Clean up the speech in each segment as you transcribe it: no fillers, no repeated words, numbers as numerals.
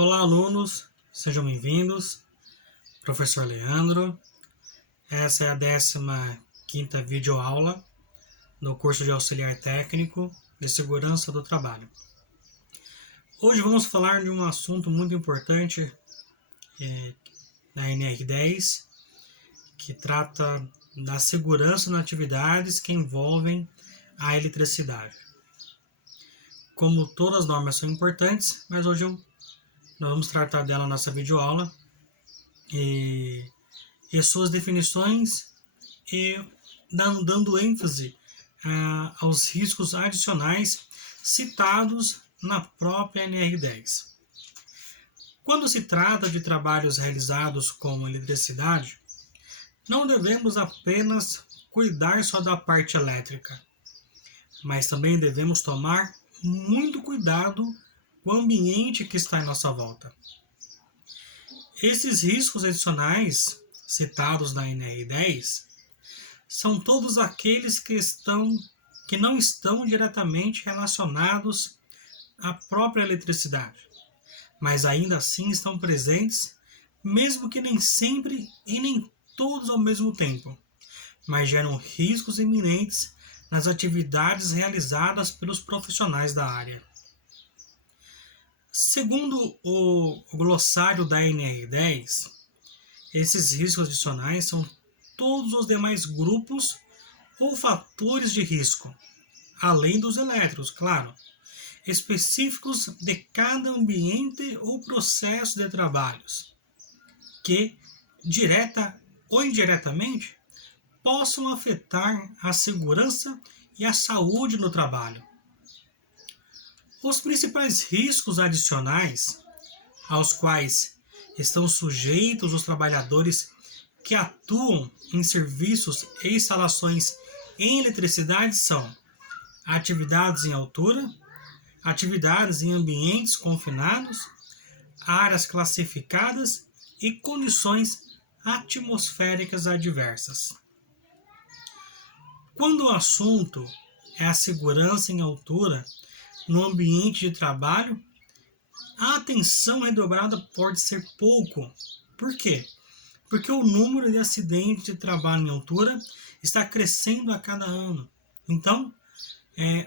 Olá, alunos, sejam bem-vindos. Professor Leandro. Essa é a 15ª videoaula no curso de Auxiliar Técnico de Segurança do Trabalho. Hoje vamos falar de um assunto muito importante na NR10, que trata da segurança nas atividades que envolvem a eletricidade. Como todas as normas são importantes, mas hoje nós vamos tratar dela na nossa videoaula e suas definições e dando ênfase aos riscos adicionais citados na própria NR10. Quando se trata de trabalhos realizados com eletricidade, não devemos apenas cuidar só da parte elétrica, mas também devemos tomar muito cuidado com o ambiente que está em nossa volta. Esses riscos adicionais citados na NR10 são todos aqueles que não estão diretamente relacionados à própria eletricidade, mas ainda assim estão presentes, mesmo que nem sempre e nem todos ao mesmo tempo, mas geram riscos iminentes nas atividades realizadas pelos profissionais da área. Segundo o glossário da NR10, esses riscos adicionais são todos os demais grupos ou fatores de risco, além dos elétricos, claro, específicos de cada ambiente ou processo de trabalhos, que, direta ou indiretamente, possam afetar a segurança e a saúde no trabalho. Os principais riscos adicionais aos quais estão sujeitos os trabalhadores que atuam em serviços e instalações em eletricidade são atividades em altura, atividades em ambientes confinados, áreas classificadas e condições atmosféricas adversas. Quando o assunto é a segurança em altura no ambiente de trabalho, a atenção redobrada pode ser pouco. Por quê? Porque o número de acidentes de trabalho em altura está crescendo a cada ano. Então,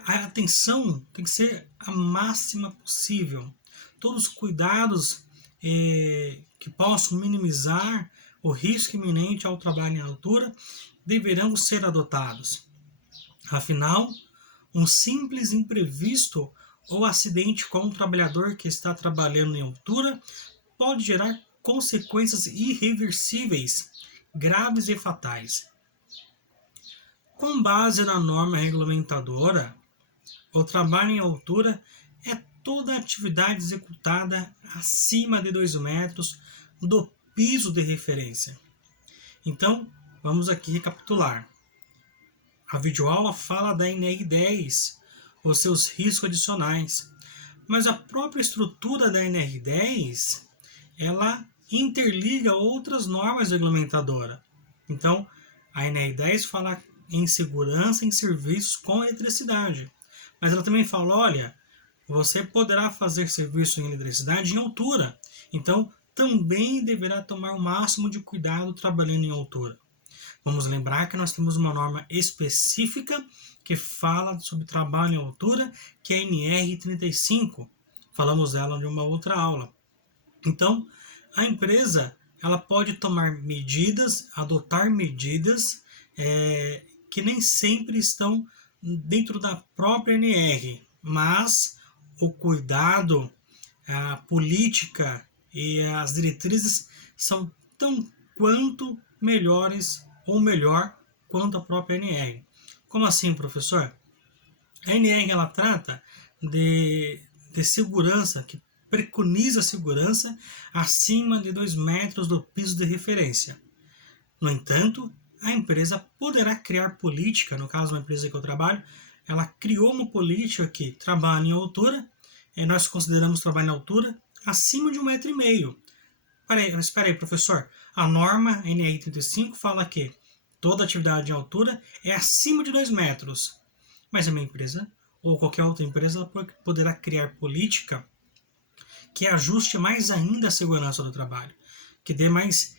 a atenção tem que ser a máxima possível. Todos os cuidados que possam minimizar o risco iminente ao trabalho em altura deverão ser adotados. Afinal, um simples imprevisto ou acidente com um trabalhador que está trabalhando em altura pode gerar consequências irreversíveis, graves e fatais. Com base na norma regulamentadora, o trabalho em altura é toda atividade executada acima de 2 metros do piso de referência. Então, vamos aqui recapitular. A videoaula fala da NR10, os seus riscos adicionais, mas a própria estrutura da NR10, ela interliga outras normas regulamentadoras. Então, a NR10 fala em segurança em serviços com eletricidade, mas ela também fala, olha, você poderá fazer serviço em eletricidade em altura, então também deverá tomar o máximo de cuidado trabalhando em altura. Vamos lembrar que nós temos uma norma específica que fala sobre trabalho em altura, que é a NR35. Falamos dela em uma outra aula. Então, a empresa ela pode tomar medidas, adotar medidas que nem sempre estão dentro da própria NR, mas o cuidado, a política e as diretrizes são tão quanto melhores ou melhor quanto a própria NR. Como assim, professor? A NR ela trata de segurança, que preconiza a segurança acima de 2 metros do piso de referência. No entanto, a empresa poderá criar política, no caso uma empresa que eu trabalho, ela criou uma política que trabalha em altura, nós consideramos trabalho em altura acima de 1,5 metro. Espera aí, professor. A norma NR35 fala que toda atividade em altura é acima de 2 metros. Mas a minha empresa, ou qualquer outra empresa, poderá criar política que ajuste mais ainda a segurança do trabalho, que dê mais,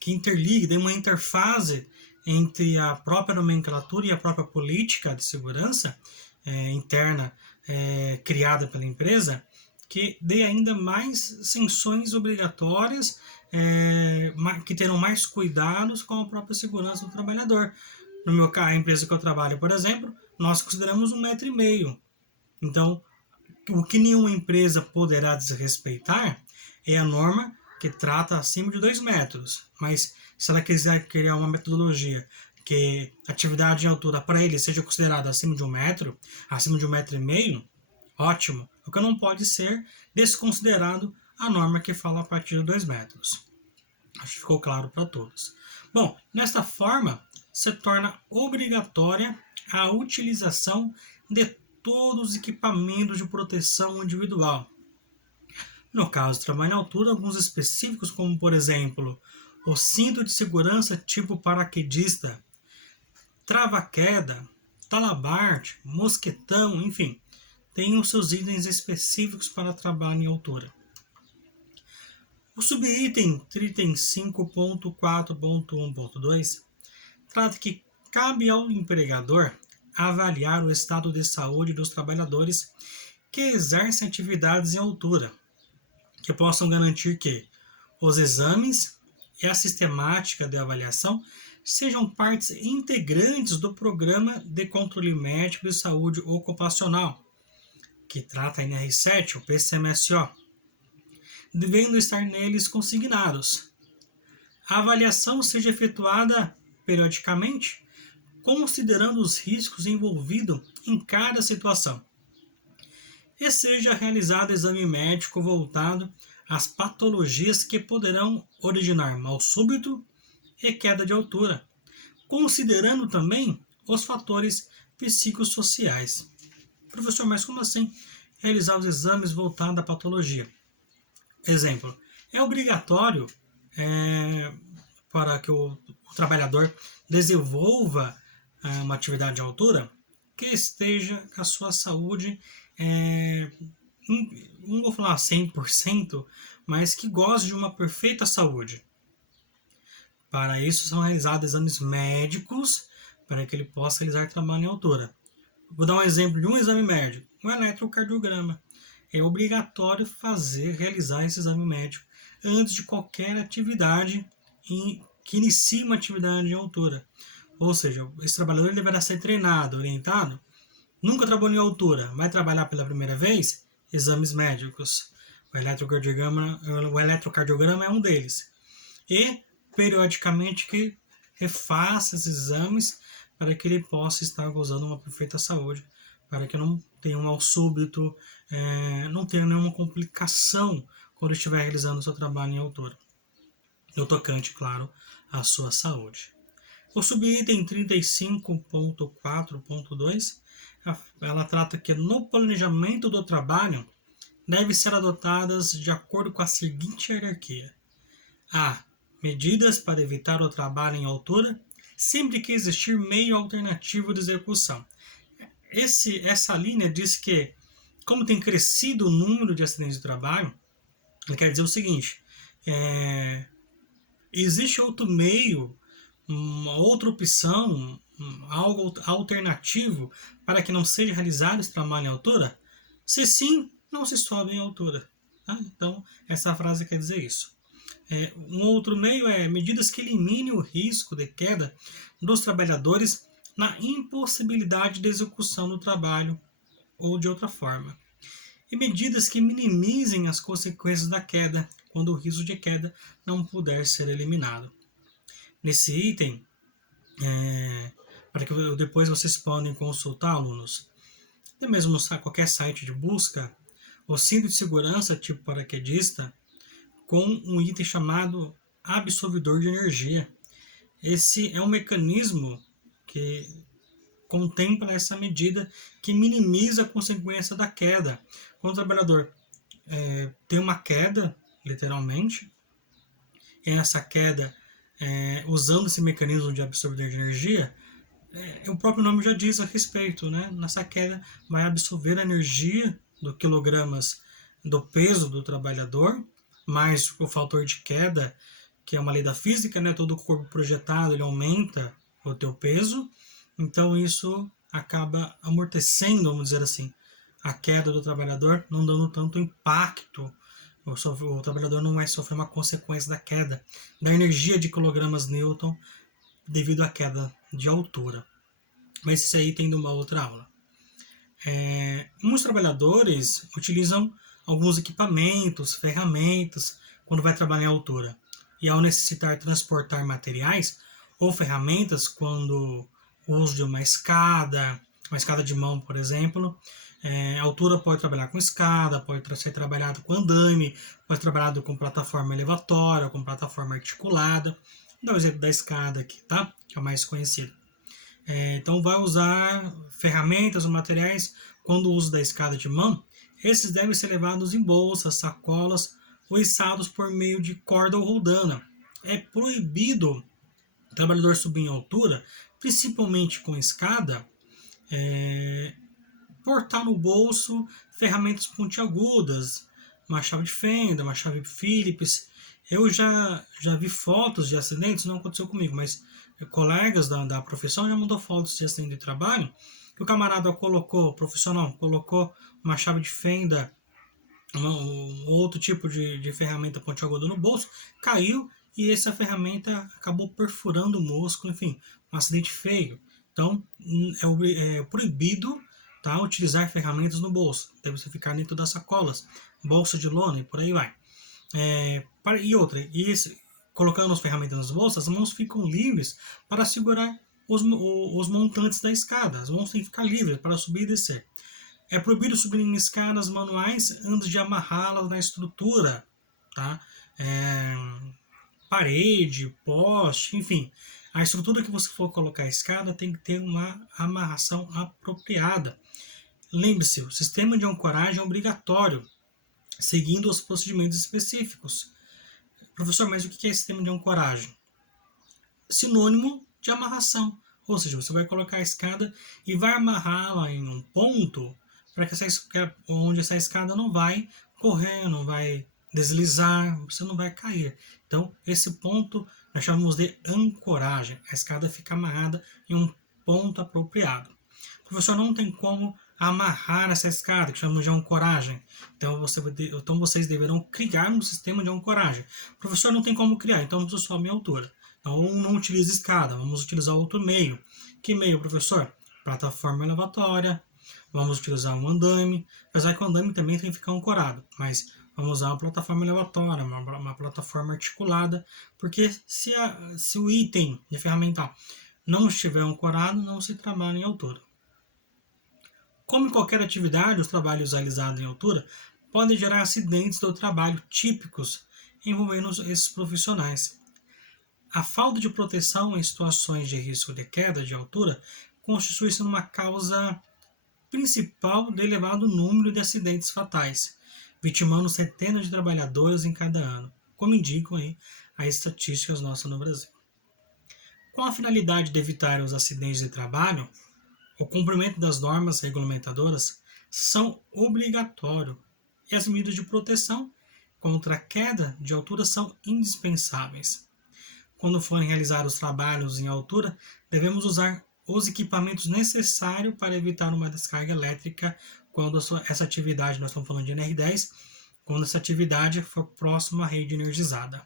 que interligue, dê uma interface entre a própria nomenclatura e a própria política de segurança interna criada pela empresa, que dê ainda mais sanções obrigatórias, que terão mais cuidados com a própria segurança do trabalhador. No meu caso, a empresa que eu trabalho, por exemplo, nós consideramos 1,5 m. Então, o que nenhuma empresa poderá desrespeitar é a norma que trata acima de 2 metros. Mas se ela quiser criar uma metodologia que atividade em altura para ele seja considerada acima de 1 metro, acima de 1,5 m, ótimo. O que não pode ser desconsiderado a norma que fala a partir de 2 metros. Acho que ficou claro para todos. Bom, desta forma, se torna obrigatória a utilização de todos os equipamentos de proteção individual. No caso de trabalho em altura, alguns específicos, como por exemplo, o cinto de segurança tipo paraquedista, trava-queda, talabarte, mosquetão, enfim, tem os seus itens específicos para trabalho em altura. O subitem 35.4.1.2 trata que cabe ao empregador avaliar o estado de saúde dos trabalhadores que exercem atividades em altura, que possam garantir que os exames e a sistemática de avaliação sejam partes integrantes do Programa de Controle Médico de Saúde Ocupacional, que trata a NR7, o PCMSO, devendo estar neles consignados. A avaliação seja efetuada periodicamente, considerando os riscos envolvidos em cada situação, e seja realizado exame médico voltado às patologias que poderão originar mal súbito e queda de altura, considerando também os fatores psicossociais. Professor, mas como assim realizar os exames voltados à patologia? Exemplo, é obrigatório para que o trabalhador desenvolva uma atividade de altura que esteja com a sua saúde, não vou falar 100%, mas que goze de uma perfeita saúde. Para isso são realizados exames médicos para que ele possa realizar trabalho em altura. Vou dar um exemplo de um exame médico, o eletrocardiograma. É obrigatório realizar esse exame médico antes de qualquer atividade que inicie uma atividade em altura. Ou seja, esse trabalhador deverá ser treinado, orientado. Nunca trabalhou em altura, vai trabalhar pela primeira vez? Exames médicos. O eletrocardiograma é um deles. E, periodicamente, que refaça esses exames para que ele possa estar gozando uma perfeita saúde, para que não tenha um mal súbito, não tenha nenhuma complicação quando estiver realizando o seu trabalho em altura. No tocante, claro, à sua saúde. O subitem 35.4.2, ela trata que no planejamento do trabalho devem ser adotadas de acordo com a seguinte hierarquia. A. Medidas para evitar o trabalho em altura, sempre que existir meio alternativo de execução. Essa linha diz que, como tem crescido o número de acidentes de trabalho, ele quer dizer o seguinte, existe outro meio, uma outra opção, algo alternativo para que não seja realizado esse trabalho em altura? Se sim, não se sobe em altura. Tá? Então, essa frase quer dizer isso. Um outro meio é medidas que eliminem o risco de queda dos trabalhadores na impossibilidade de execução do trabalho ou de outra forma. E medidas que minimizem as consequências da queda quando o risco de queda não puder ser eliminado. Nesse item, para que depois vocês podem consultar, alunos, até mesmo qualquer site de busca, o cinto de segurança tipo paraquedista com um item chamado absorvedor de energia. Esse é um mecanismo que contempla essa medida que minimiza a consequência da queda. Quando o trabalhador tem uma queda, literalmente, e essa queda, usando esse mecanismo de absorvedor de energia, o próprio nome já diz a respeito, né? Nessa queda vai absorver a energia do quilogramas do peso do trabalhador, mais o fator de queda, que é uma lei da física, né? Todo corpo projetado ele aumenta o teu peso, então isso acaba amortecendo, vamos dizer assim, a queda do trabalhador, não dando tanto impacto. O trabalhador não vai sofrer uma consequência da queda da energia de quilogramas Newton devido à queda de altura. Mas isso aí tem de uma outra aula. Muitos trabalhadores utilizam alguns equipamentos, ferramentas, quando vai trabalhar em altura. E ao necessitar transportar materiais ou ferramentas, quando o uso de uma escada de mão, por exemplo, a altura pode trabalhar com escada, pode ser trabalhado com andaime, pode ser trabalhado com plataforma elevatória, com plataforma articulada. Vou dar o exemplo da escada aqui, tá? Que é o mais conhecido. Então vai usar ferramentas ou materiais quando o uso da escada de mão. Esses devem ser levados em bolsas, sacolas ou içados por meio de corda ou roldana. É proibido o trabalhador subir em altura, principalmente com escada, portar no bolso ferramentas pontiagudas, uma chave de fenda, uma chave Phillips. Eu já vi fotos de acidentes, não aconteceu comigo, mas colegas da profissão já mandou fotos de acidente de trabalho, que o camarada colocou, profissional, colocou uma chave de fenda, um outro tipo de ferramenta pontiaguda no bolso, caiu e essa ferramenta acabou perfurando o músculo, enfim, um acidente feio. Então, é proibido, tá, utilizar ferramentas no bolso. Deve ficar dentro das sacolas, bolsa de lona e por aí vai. E outra, colocando as ferramentas nas bolsas, as mãos ficam livres para segurar os montantes da escada. As mãos têm que ficar livres para subir e descer. É proibido subir em escadas manuais antes de amarrá-las na estrutura, tá? Parede, poste, enfim. A estrutura que você for colocar a escada tem que ter uma amarração apropriada. Lembre-se, o sistema de ancoragem é obrigatório, seguindo os procedimentos específicos. Professor, mas o que é sistema de ancoragem? Sinônimo de amarração. Ou seja, você vai colocar a escada e vai amarrá-la em um ponto para que onde essa escada não vai correr, não vai deslizar, você não vai cair. Então, esse ponto nós chamamos de ancoragem. A escada fica amarrada em um ponto apropriado. O professor não tem como amarrar essa escada, que chamamos de ancoragem. Então, vocês deverão criar um sistema de ancoragem. O professor não tem como criar, então vamos só a minha altura. Então, não utiliza escada, vamos utilizar outro meio. Que meio, professor? Plataforma elevatória, vamos utilizar um andaime, apesar que o andaime também tem que ficar ancorado, mas vamos usar uma plataforma elevatória, uma plataforma articulada, porque se o item de ferramental não estiver ancorado, não se trabalha em altura. Como em qualquer atividade, os trabalhos realizados em altura podem gerar acidentes do trabalho típicos envolvendo esses profissionais. A falta de proteção em situações de risco de queda de altura constitui-se uma causa principal do elevado número de acidentes fatais, vitimando centenas de trabalhadores em cada ano, como indicam aí as estatísticas nossas no Brasil. Com a finalidade de evitar os acidentes de trabalho, o cumprimento das normas regulamentadoras são obrigatórios e as medidas de proteção contra a queda de altura são indispensáveis. Quando forem realizar os trabalhos em altura, devemos usar os equipamentos necessários para evitar uma descarga elétrica quando essa atividade, nós estamos falando de NR10, quando essa atividade for próxima à rede energizada.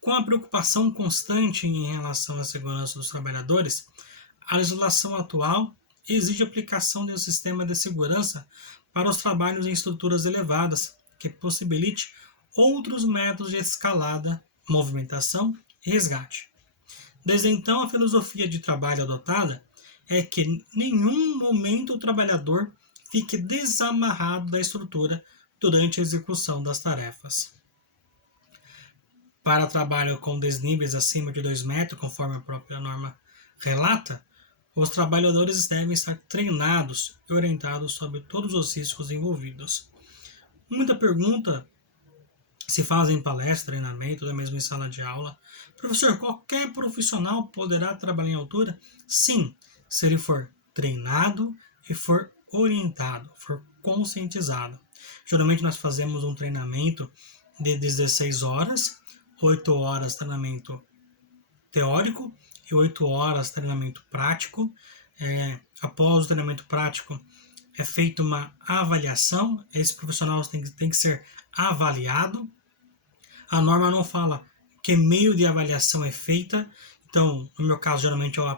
Com a preocupação constante em relação à segurança dos trabalhadores, a legislação atual exige a aplicação de um sistema de segurança para os trabalhos em estruturas elevadas, que possibilite outros métodos de escalada, movimentação e resgate. Desde então, a filosofia de trabalho adotada é que em nenhum momento o trabalhador fique desamarrado da estrutura durante a execução das tarefas. Para trabalho com desníveis acima de 2 metros, conforme a própria norma relata, os trabalhadores devem estar treinados e orientados sobre todos os riscos envolvidos. Muita pergunta se faz em palestra, treinamento, até mesmo em sala de aula. Professor, qualquer profissional poderá trabalhar em altura? Sim, se ele for treinado e for orientado, for conscientizado. Geralmente nós fazemos um treinamento de 16 horas, 8 horas treinamento teórico e 8 horas treinamento prático. Após o treinamento prático é feita uma avaliação, esse profissional tem que ser avaliado. A norma não fala que meio de avaliação é feita, então no meu caso geralmente eu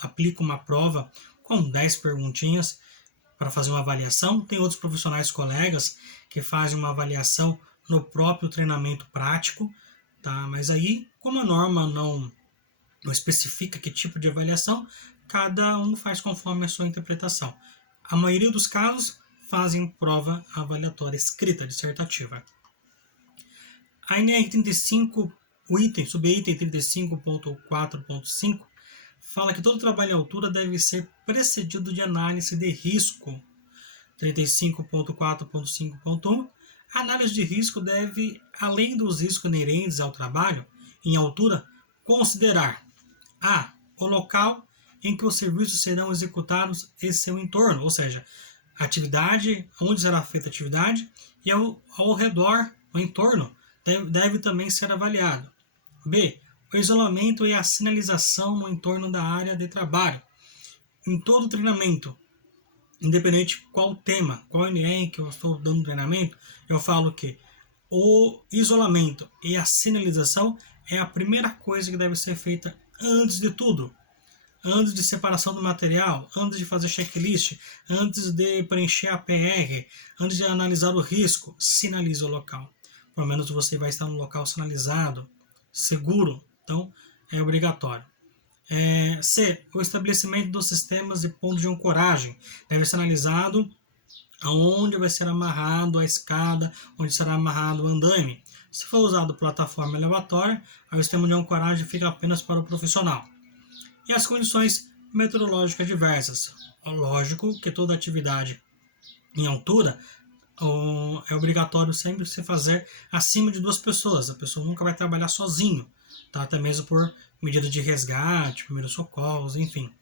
aplico uma prova com 10 perguntinhas para fazer uma avaliação. Tem outros profissionais colegas que fazem uma avaliação no próprio treinamento prático, tá? Mas aí, como a norma não especifica que tipo de avaliação, cada um faz conforme a sua interpretação. A maioria dos casos fazem prova avaliatória escrita, dissertativa. A NR 35, o item, subitem 35.4.5, fala que todo trabalho em altura deve ser precedido de análise de risco. 35.4.5.1, a análise de risco deve, além dos riscos inerentes ao trabalho em altura, considerar o local em que os serviços serão executados e seu entorno, ou seja, a atividade, onde será feita a atividade e ao redor, o entorno, deve também ser avaliado. B. O isolamento e a sinalização no entorno da área de trabalho. Em todo treinamento, independente qual tema, qual NR que eu estou dando treinamento, eu falo que o isolamento e a sinalização é a primeira coisa que deve ser feita antes de tudo. Antes de separação do material, antes de fazer checklist, antes de preencher a PR, antes de analisar o risco, sinalize o local. Pelo menos você vai estar no local sinalizado, seguro, então é obrigatório. C. O estabelecimento dos sistemas de pontos de ancoragem deve ser analisado aonde vai ser amarrado a escada, onde será amarrado o andaime. Se for usado plataforma elevatória, o sistema de ancoragem fica apenas para o profissional. E as condições meteorológicas diversas. Lógico que toda atividade em altura é obrigatório sempre se fazer acima de 2 pessoas. A pessoa nunca vai trabalhar sozinho, tá? Até mesmo por medida de resgate, primeiros socorros, enfim,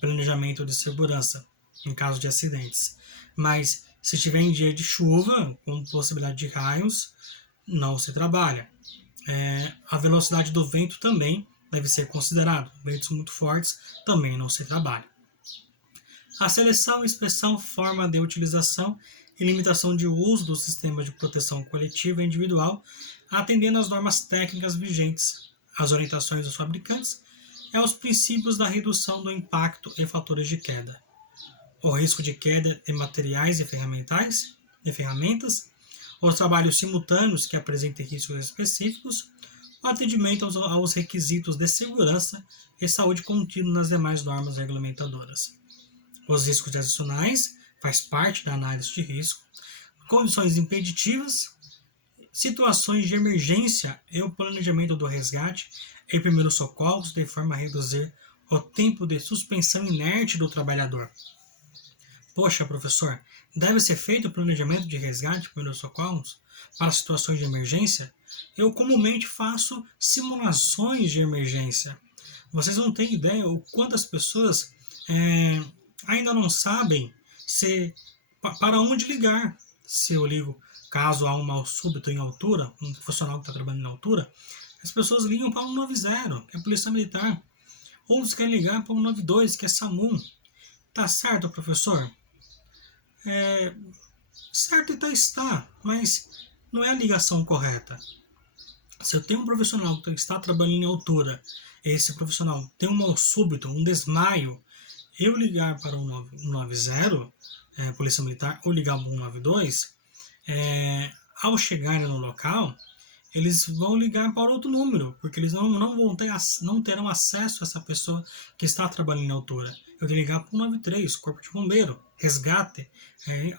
planejamento de segurança em caso de acidentes. Mas se estiver em dia de chuva, com possibilidade de raios, não se trabalha. A velocidade do vento também deve ser considerado. Ventos muito fortes também não se trabalha. A seleção, inspeção, forma de utilização e limitação de uso do sistema de proteção coletiva e individual, atendendo às normas técnicas vigentes, às orientações dos fabricantes e aos princípios da redução do impacto e fatores de queda. O risco de queda de materiais e ferramentas, os trabalhos simultâneos que apresentem riscos específicos, o atendimento aos requisitos de segurança e saúde contidos nas demais normas regulamentadoras. Os riscos adicionais faz parte da análise de risco, condições impeditivas, situações de emergência e o planejamento do resgate e primeiros socorros de forma a reduzir o tempo de suspensão inerte do trabalhador. Poxa, professor, deve ser feito o planejamento de resgate e primeiros socorros para situações de emergência? Eu comumente faço simulações de emergência. Vocês não têm ideia o quantas pessoas ainda não sabem para onde ligar. Se eu ligo, caso há um mal súbito em altura, um profissional que está trabalhando em altura, as pessoas ligam para o 190, que é a Polícia Militar. Outros querem ligar para o 192, que é SAMU. Tá certo, professor? Certo está, mas não é a ligação correta. Se eu tenho um profissional que está trabalhando em altura, esse profissional tem um mal súbito, um desmaio, eu ligar para o 190, Polícia Militar, ou ligar para o 192, ao chegarem no local, eles vão ligar para outro número, porque eles não terão acesso a essa pessoa que está trabalhando em altura. Eu tenho que ligar para o 193, Corpo de Bombeiro, resgate.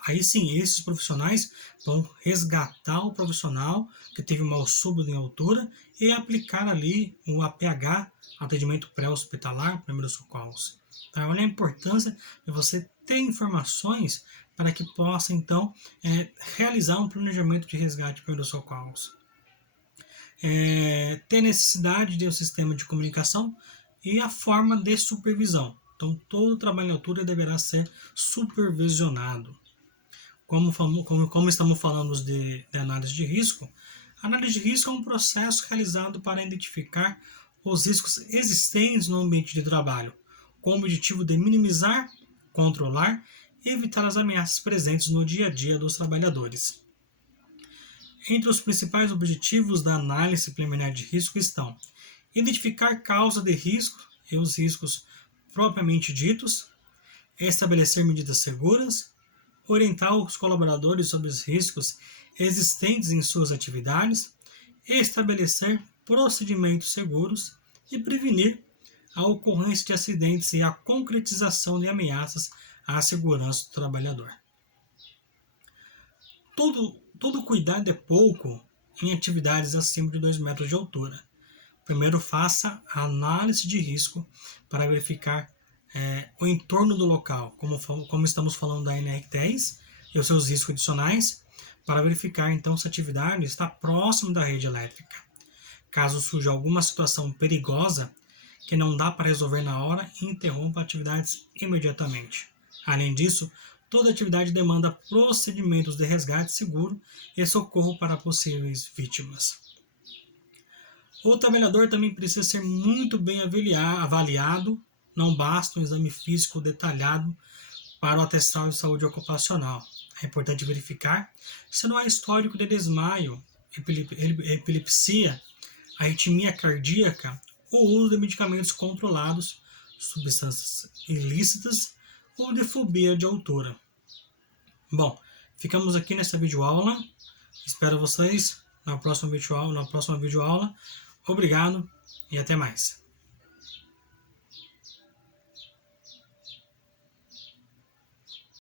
Aí sim, esses profissionais vão resgatar o profissional que teve um mal súbito em altura e aplicar ali o APH, atendimento pré-hospitalar, primeiros socorros. Tá? Olha a importância de você ter informações para que possa, então, realizar um planejamento de resgate e primeiros socorros. Ter necessidade de um sistema de comunicação e a forma de supervisão. Então, todo trabalho em altura deverá ser supervisionado. como estamos falando de análise de risco, a análise de risco é um processo realizado para identificar os riscos existentes no ambiente de trabalho, com o objetivo de minimizar, controlar e evitar as ameaças presentes no dia a dia dos trabalhadores. Entre os principais objetivos da análise preliminar de risco estão identificar causa de risco e os riscos propriamente ditos, estabelecer medidas seguras, orientar os colaboradores sobre os riscos existentes em suas atividades, estabelecer procedimentos seguros e prevenir a ocorrência de acidentes e a concretização de ameaças à segurança do trabalhador. Todo cuidado é pouco em atividades acima de 2 metros de altura. Primeiro, faça a análise de risco para verificar o entorno do local, como estamos falando da NR10 e os seus riscos adicionais, para verificar então se a atividade está próximo da rede elétrica. Caso surja alguma situação perigosa que não dá para resolver na hora, interrompa atividades imediatamente. Além disso, toda atividade demanda procedimentos de resgate seguro e socorro para possíveis vítimas. O trabalhador também precisa ser muito bem avaliado, não basta um exame físico detalhado para o atestado de saúde ocupacional. É importante verificar se não há histórico de desmaio, epilepsia, arritmia cardíaca ou uso de medicamentos controlados, substâncias ilícitas ou de fobia de altura. Bom, ficamos aqui nessa videoaula. Espero vocês na próxima videoaula. Obrigado e até mais.